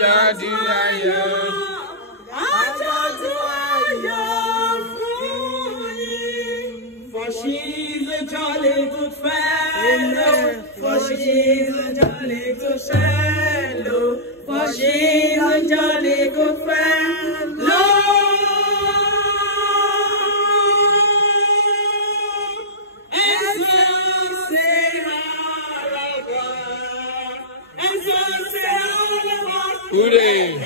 àjọ̀dún ayọ̀. Àjọ̀dún ayọ̀ fún yín. For she's a jolly good fellow. For she's a jolly good fellow. For she's a jolly good fellow. Hooray!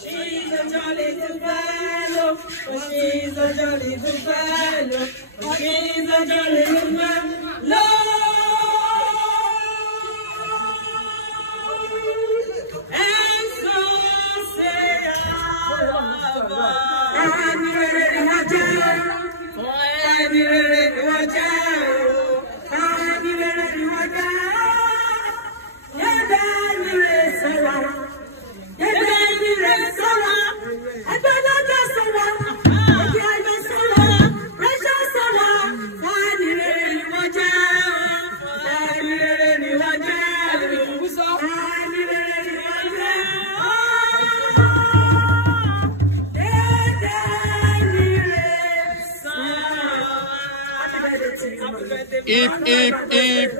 She's a jolly good fellow. She's a jolly good fellow. She's a jolly good fellow. And so say Hip, hip, hip.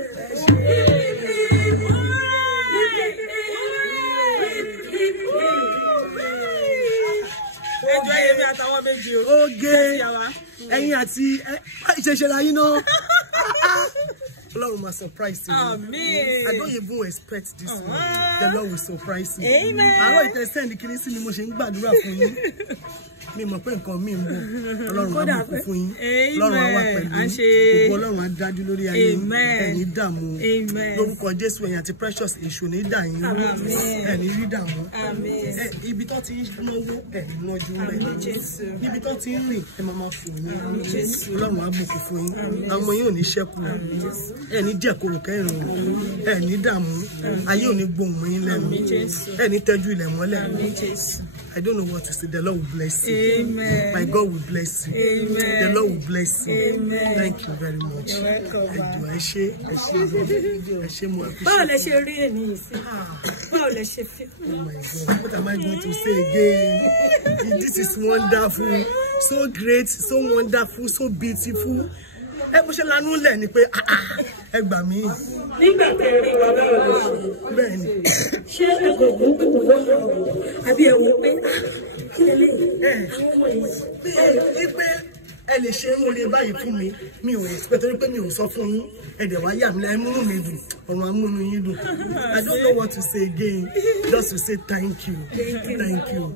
Oge ẹ̀yin àti ìṣẹ̀ṣẹ̀ láyé náà. Ọlọ́run máa surprise you. Amen. I don't even expect this one. The Lord will surprise you. Amen. Àárọ̀ ìtẹ̀sẹ̀ ní kiri sí ni mo ṣe ń gbàdúrà fún yín. Mi mọ̀ pé nǹkan mi ń bọ̀. Ọlọ́run á bùkún fún yín. Ọlọ́run á wà pẹ̀lú yín. Gbogbo Ọlọ́run á dájú lórí ayé yín. Ẹ̀yin dààmú. Lórúkọ Jésù ẹ̀yin àti Precious èṣù ní dà yín. Ẹ̀yin rí dààmú. Ibi tó ti ń náwó ẹ̀yin nájú rẹ̀. Níbi tó ti ń rìn ẹ máa fò yín. Ọlọ́run á bùkún fún yín. Àwọn yín ò ní ṣẹ́kù. Ẹ̀yin jẹ́ kòrò kẹ́rin. Ẹ̀yin dààmú. Ayé ò ní gbóhùn yín lẹ́nu. Ẹ̀yin tẹ́jú ilẹ̀ mọ́lẹ̀. I don't know what to say. The Lord will bless you. Amen. My God will bless you. Amen. The Lord will bless you. Amen. Thank you very much. You're welcome. Ẹ ṣé mo appreciate. Báwo lẹ ṣe rí èmi yìí sí? Báwo lẹ ṣe fi? Oh my God, what am I going to say again? This is wonderful, so great, so wonderful, so beautiful. Ẹ bó ṣe lanú lẹ̀ ni pé ẹ gbà mí. Nígbà tẹ́ rí wa báwo lẹ ṣe? Bẹ́ẹ̀ni. Ṣé ẹ kò mú kò lọ́wọ́? Àbí ẹ wò pé kí lè léyìí? Pé ẹ lè ṣe ń wọlé báyìí fún mi, mi ò expect torí pé mi ò sọ fún yín. Ẹ̀dẹ̀ wá yà mí lẹ́yìn múnú mi dùn, ọ̀run amúnú yín dùn. I don't know what to say again, just to say thank you. Thank you.